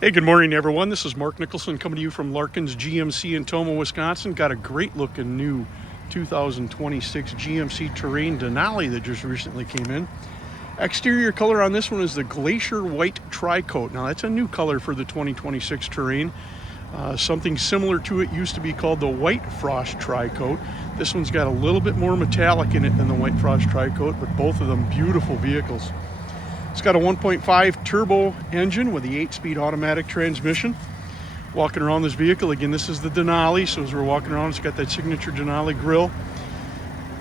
Hey, good morning, everyone. This is Mark Nicholson coming to you from Larkins GMC in Tomah, Wisconsin. Got a great looking new 2026 GMC Terrain Denali that just recently came in. Exterior color on this one is the Glacier White TriCoat. Now, that's a new color for the 2026 Terrain. Something similar to it used to be called the White Frost TriCoat. This one's got a little bit more metallic in it than the White Frost TriCoat, but both of them beautiful vehicles. It's got a 1.5 turbo engine with the 8-speed automatic transmission. Walking around this vehicle, again, this is the Denali, so as we're walking around, it's got that signature Denali grille.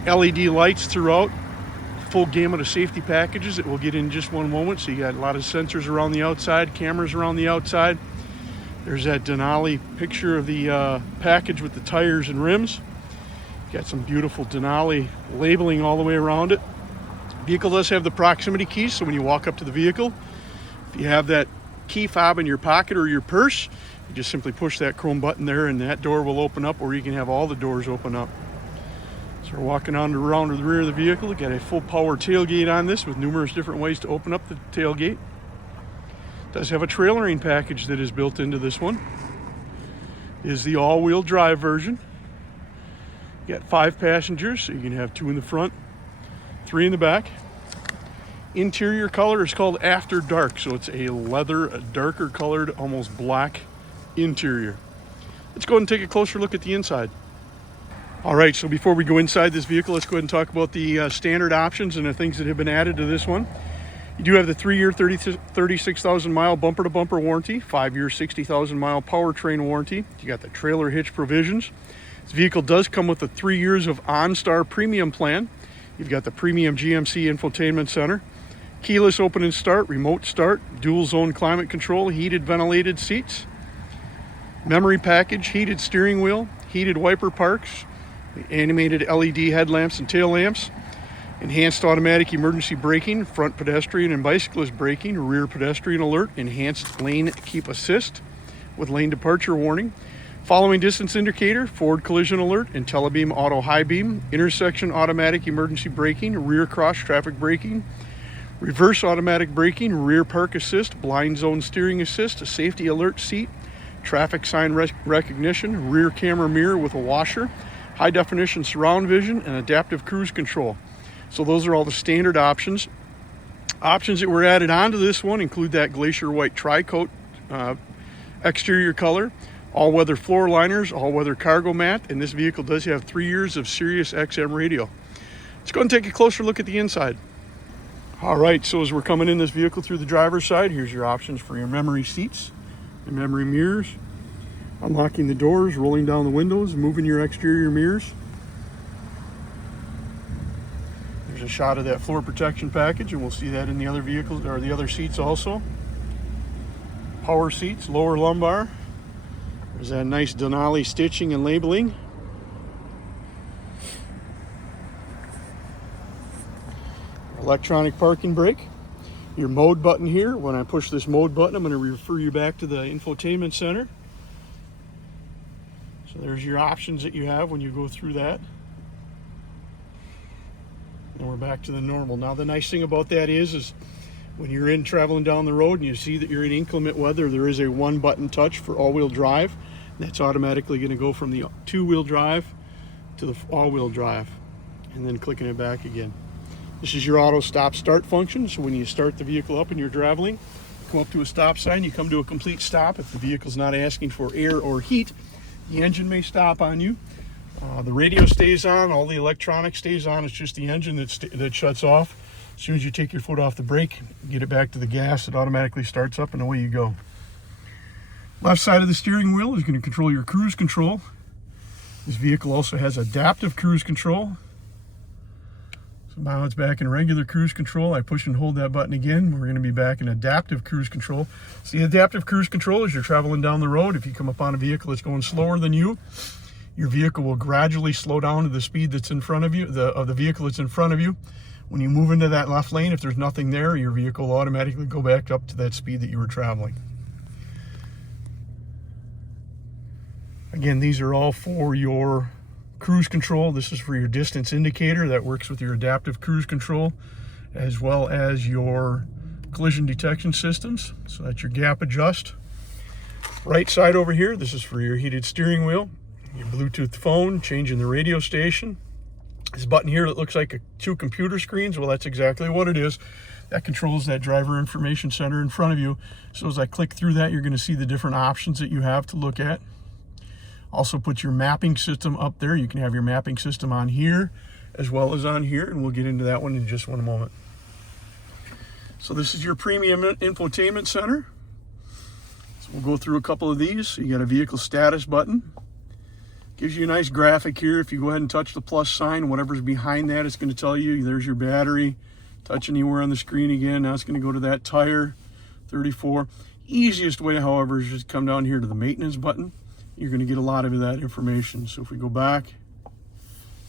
LED lights throughout, full gamut of safety packages that we'll get in just one moment. So you got a lot of sensors around the outside, cameras around the outside. There's that Denali picture of the package with the tires and rims. Got some beautiful Denali labeling all the way around it. Vehicle does have the proximity keys, so when you walk up to the vehicle, if you have that key fob in your pocket or your purse, you just simply push that chrome button there and that door will open up, or you can have all the doors open up. So we're walking around to the rear of the vehicle. Got a full power tailgate on this with numerous different ways to open up the tailgate. It does have a trailering package that is built into this one. It is the all-wheel drive version. You got 5 passengers, so you can have 2 in the front, 3 in the back. Interior color is called After Dark, so it's a leather, a darker colored, almost black interior. Let's go ahead and take a closer look at the inside. All right, so before we go inside this vehicle, let's go ahead and talk about the standard options and the things that have been added to this one. You do have the 3-year 36,000 mile bumper to bumper warranty, 5-year 60,000 mile powertrain warranty. You got the trailer hitch provisions. This vehicle does come with the 3 years of OnStar premium plan. You've got the premium GMC infotainment center, keyless open and start, remote start, dual zone climate control, heated ventilated seats, memory package, heated steering wheel, heated wiper parks, animated LED headlamps and tail lamps, enhanced automatic emergency braking, front pedestrian and bicyclist braking, rear pedestrian alert, enhanced lane keep assist with lane departure warning, following distance indicator, forward collision alert, and telebeam auto high beam, intersection automatic emergency braking, rear cross traffic braking, reverse automatic braking, rear park assist, blind zone steering assist, a safety alert seat, traffic sign recognition, rear camera mirror with a washer, high definition surround vision, and adaptive cruise control. So those are all the standard options. Options that were added onto this one include that Glacier White TriCoat exterior color, all-weather floor liners, all-weather cargo mat, and this vehicle does have 3 years of Sirius XM radio. Let's go and take a closer look at the inside. All right, so as we're coming in this vehicle through the driver's side, here's your options for your memory seats, your memory mirrors, unlocking the doors, rolling down the windows, moving your exterior mirrors. There's a shot of that floor protection package, and we'll see that in the other vehicles or the other seats also. Power seats, lower lumbar. There's that nice Denali stitching and labeling. Electronic parking brake. Your mode button here. When I push this mode button, I'm going to refer you back to the infotainment center. So there's your options that you have when you go through that. And we're back to the normal. Now the nice thing about that is when you're traveling down the road and you see that you're in inclement weather, there is a 1-button touch for all-wheel drive. That's automatically going to go from the 2-wheel drive to the all-wheel drive, and then clicking it back again. This is your auto stop start function, so when you start the vehicle up and you're traveling, come up to a stop sign, you come to a complete stop. If the vehicle's not asking for air or heat, the engine may stop on you. The radio stays on, all the electronics stays on. It's just the engine that shuts off. As soon as you take your foot off the brake, get it back to the gas, it automatically starts up and away you go. Left side of the steering wheel is going to control your cruise control. This vehicle also has adaptive cruise control. So now it's back in regular cruise control. I push and hold that button again. We're going to be back in adaptive cruise control. So the adaptive cruise control, as you're traveling down the road, if you come upon a vehicle that's going slower than you, your vehicle will gradually slow down to the speed that's in front of you, of the vehicle that's in front of you. When you move into that left lane, if there's nothing there, your vehicle will automatically go back up to that speed that you were traveling. Again, these are all for your cruise control. This is for your distance indicator that works with your adaptive cruise control, as well as your collision detection systems. So that's your gap adjust. Right side over here, this is for your heated steering wheel, your Bluetooth phone, changing the radio station. This button here that looks like two computer screens, well, that's exactly what it is. That controls that driver information center in front of you. So as I click through that, you're going to see the different options that you have to look at. Also put your mapping system up there. You can have your mapping system on here as well as on here, and we'll get into that one in just one moment. So this is your premium infotainment center. So we'll go through a couple of these. So you got a vehicle status button. Gives you a nice graphic here. If you go ahead and touch the plus sign, whatever's behind that, it's going to tell you there's your battery. Touch anywhere on the screen again. Now it's going to go to that tire, 34. Easiest way, however, is just come down here to the maintenance button. You're going to get a lot of that information. So if we go back,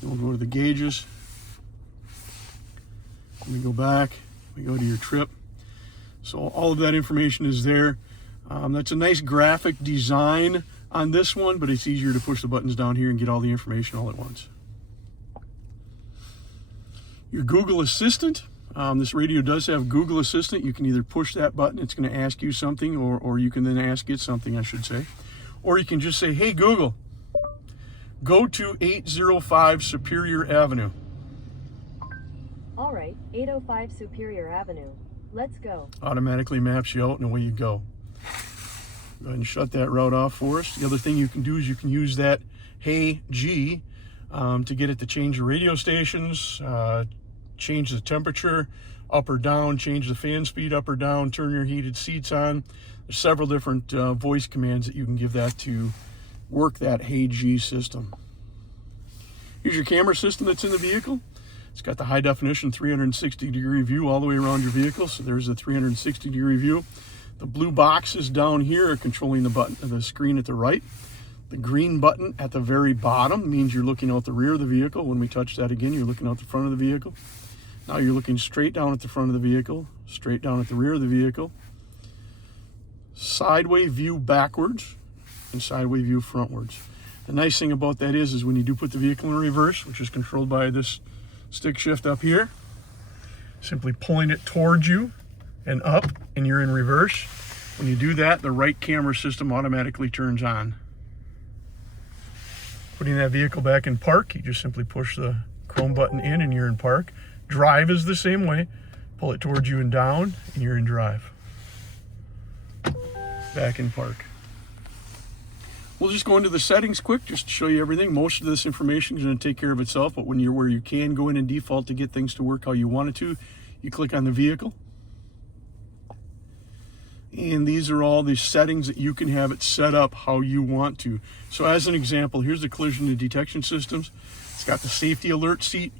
then we'll go to the gauges. We go back, we go to your trip. So all of that information is there. That's a nice graphic design on this one, but it's easier to push the buttons down here and get all the information all at once. Your Google Assistant. This radio does have Google Assistant. You can either push that button, it's going to ask you something, or you can then ask it something, I should say. Or you can just say, hey Google, go to 805 Superior Avenue. All right, 805 Superior Avenue. Let's go. Automatically maps you out and away you go. Go ahead and shut that route off for us. The other thing you can do is you can use that Hey G to get it to change the radio stations, change the temperature up or down, change the fan speed up or down, turn your heated seats on. There's several different voice commands that you can give that to work that Hey G system. Here's your camera system that's in the vehicle. It's got the high definition 360 degree view all the way around your vehicle. So there's a 360 degree view. The blue boxes down here are controlling the screen at the right. The green button at the very bottom means you're looking out the rear of the vehicle. When we touch that again, you're looking out the front of the vehicle. Now you're looking straight down at the front of the vehicle, straight down at the rear of the vehicle. Sideway view backwards and sideway view frontwards. The nice thing about that is when you do put the vehicle in reverse, which is controlled by this stick shift up here, simply pulling it towards you and up, and you're in reverse. When you do that, the right camera system automatically turns on. Putting that vehicle back in park, you just simply push the chrome button in and you're in park. Drive is the same way. Pull it towards you and down, and you're in drive. Back in park. We'll just go into the settings quick just to show you everything. Most of this information is going to take care of itself, but when you're where you can go in and default to get things to work how you want it to, you click on the vehicle. And these are all the settings that you can have it set up how you want to. So as an example, here's the collision detection systems. It's got the safety alert seat,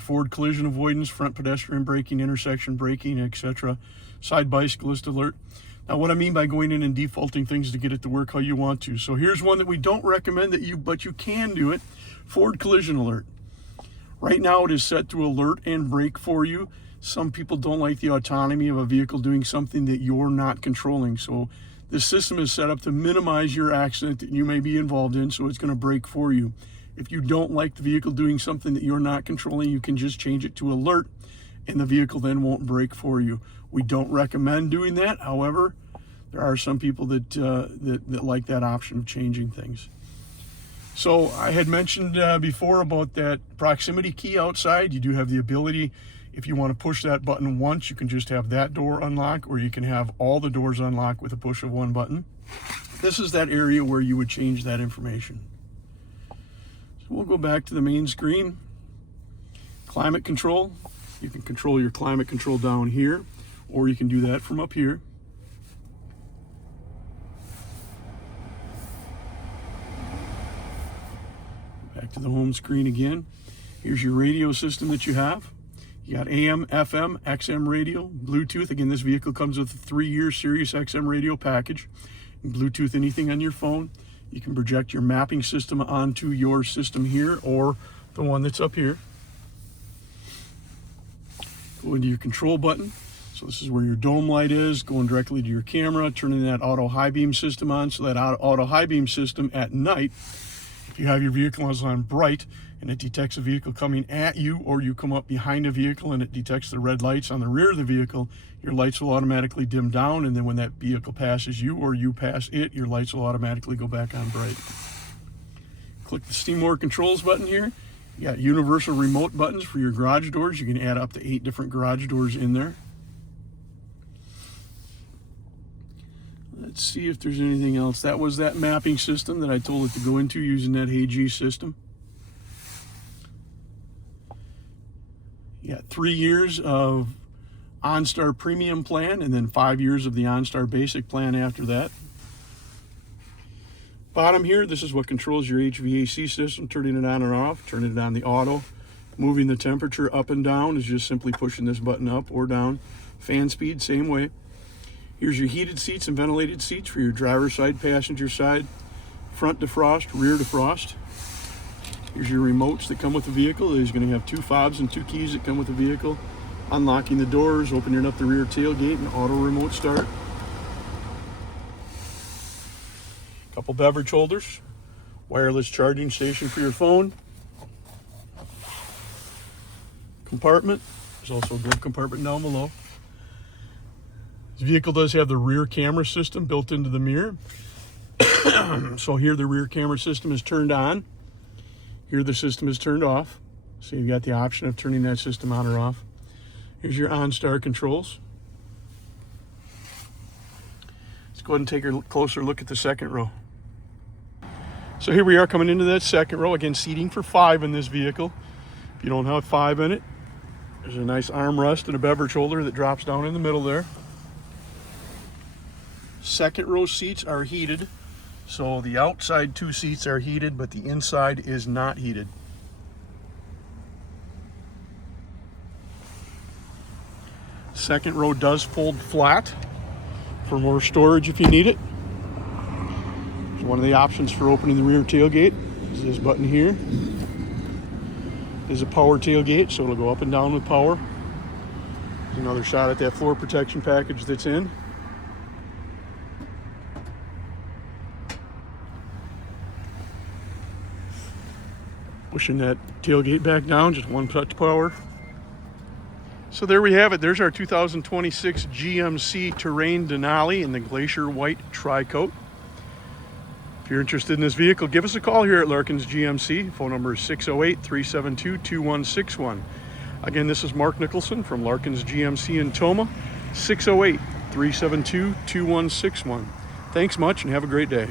forward collision avoidance, front pedestrian braking, intersection braking, etc. Side bicyclist alert. Now what I mean by going in and defaulting things to get it to work how you want to. So here's one that we don't recommend but you can do it. Forward collision alert. Right now it is set to alert and brake for you. Some people don't like the autonomy of a vehicle doing something that you're not controlling. So this system is set up to minimize your accident that you may be involved in, so it's going to brake for you. If you don't like the vehicle doing something that you're not controlling, you can just change it to alert, and the vehicle then won't brake for you. We don't recommend doing that. However, there are some people that like that option of changing things. So I had mentioned before about that proximity key outside. You do have the ability, if you want to push that button once, you can just have that door unlock, or you can have all the doors unlock with a push of one button. This is that area where you would change that information. So we'll go back to the main screen. Climate control. You can control your climate control down here, or you can do that from up here. Back to the home screen again. Here's your radio system that you have. You got AM, FM, XM radio, Bluetooth. Again, this vehicle comes with a 3-year Sirius XM radio package. You can Bluetooth anything on your phone. You can project your mapping system onto your system here or the one that's up here. Go into your control button. So this is where your dome light is, going directly to your camera, turning that auto high beam system on. So that auto high beam system at night, if you have your vehicle on bright and it detects a vehicle coming at you, or you come up behind a vehicle and it detects the red lights on the rear of the vehicle, your lights will automatically dim down, and then when that vehicle passes you or you pass it, your lights will automatically go back on bright. Click the steam door controls button here. You got universal remote buttons for your garage doors. You can add up to 8 different garage doors in there. Let's see if there's anything else. That was that mapping system that I told it to go into using that HG system. You got 3 years of OnStar Premium plan and then 5 years of the OnStar Basic plan after that. Bottom here, this is what controls your HVAC system, turning it on or off, turning it on the auto. Moving the temperature up and down is just simply pushing this button up or down. Fan speed, same way. Here's your heated seats and ventilated seats for your driver's side, passenger side, front defrost, rear defrost. Here's your remotes that come with the vehicle. There's going to have 2 fobs and 2 keys that come with the vehicle. Unlocking the doors, opening up the rear tailgate, and auto remote start. Couple beverage holders, wireless charging station for your phone. Compartment, there's also a glove compartment down below. This vehicle does have the rear camera system built into the mirror. So here the rear camera system is turned on. Here the system is turned off. So you've got the option of turning that system on or off. Here's your OnStar controls. Let's go ahead and take a closer look at the second row. So here we are coming into that second row. Again, seating for 5 in this vehicle. If you don't have 5 in it, there's a nice armrest and a beverage holder that drops down in the middle there. Second row seats are heated. So the outside 2 seats are heated, but the inside is not heated. Second row does fold flat for more storage if you need it. One of the options for opening the rear tailgate is this button here. There's a power tailgate, so it'll go up and down with power. There's another shot at that floor protection package that's in. Pushing that tailgate back down, just one touch power. So there we have it. There's our 2026 GMC Terrain Denali in the Glacier white TriCoat. If you're interested in this vehicle, give us a call here at Larkins GMC. Phone number is 608-372-2161. Again, this is Mark Nicholson from Larkins GMC in Tomah, 608-372-2161. Thanks much and have a great day.